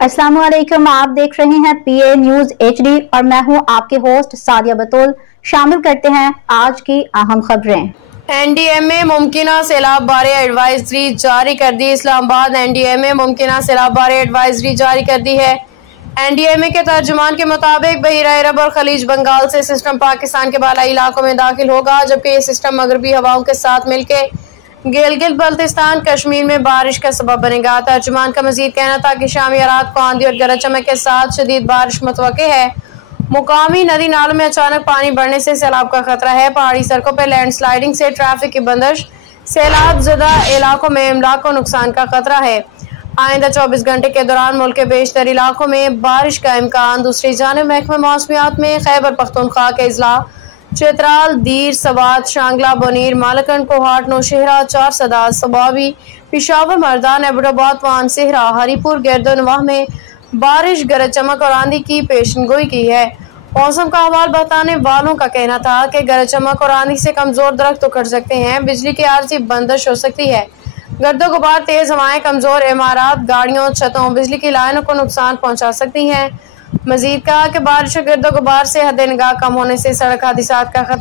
अस्सलाम वालेकुम। आप देख रहे हैं पीए न्यूज HD और मैं हूं आपके होस्ट सादिया बतौल। शामिल करते हैं आज की अहम खबरें। एनडीएमए मुमकिना सैलाब बारे एडवाइजरी जारी कर दी। इस्लामाबाद एनडीएमए मुमकिना सैलाब बारे एडवाइजरी जारी कर दी है। एनडीएमए के तर्जुमान के मुताबिक बहीरा अरब और खलीज बंगाल से सिस्टम पाकिस्तान के बालाई इलाकों में दाखिल होगा, जबकि ये सिस्टम मगरबी हवाओं के साथ मिलकर गिलगित बल्तिस्तान कश्मीर में बारिश का सबब बनेगा। तर्जुमान का मजीद कहना था कि शामी रात को आंधी और गरज चमक के साथ शदीद बारिश मुतवक्के है। मुकामी नदी नालों में अचानक पानी बढ़ने से सैलाब का खतरा है। पहाड़ी सड़कों पर लैंडस्लाइडिंग से ट्रैफिक की बंदिश, सैलाब ज़दा इलाकों में इमलाक को नुकसान का खतरा है। आइंदा 24 घंटे के दौरान मुल्क के बेशतर इलाकों में बारिश का इम्कान। दूसरी जानिब महकमा मौसमियात में खैबर पख्तूनख्वा के अजला चित्राल, दीर, सवात, शांगला, बोनीर, मालकंड, कोहाट, नौशहरा, चारसदा, सबावी, पिशावर, मर्दान, एबटाबाद, वान, सेहरा, हरीपुर, गिरदोनवाह में बारिश, गरज चमक और आंधी की पेशनगोई की है। मौसम का हवाल बताने वालों का कहना था कि गरज चमक और आंधी से कमजोर दरख्त उखड़ सकते हैं, बिजली की आरजी बंदिश हो सकती है। गर्दो गुबार, तेज हवाएं, कमजोर इमारत, गाड़ियों, छतों, बिजली की लाइनों को नुकसान पहुंचा सकती हैं। मजीद कहा कि बारिश और गर्दो गुबार से हद निगाह कम होने से सड़क हादसात का खतरा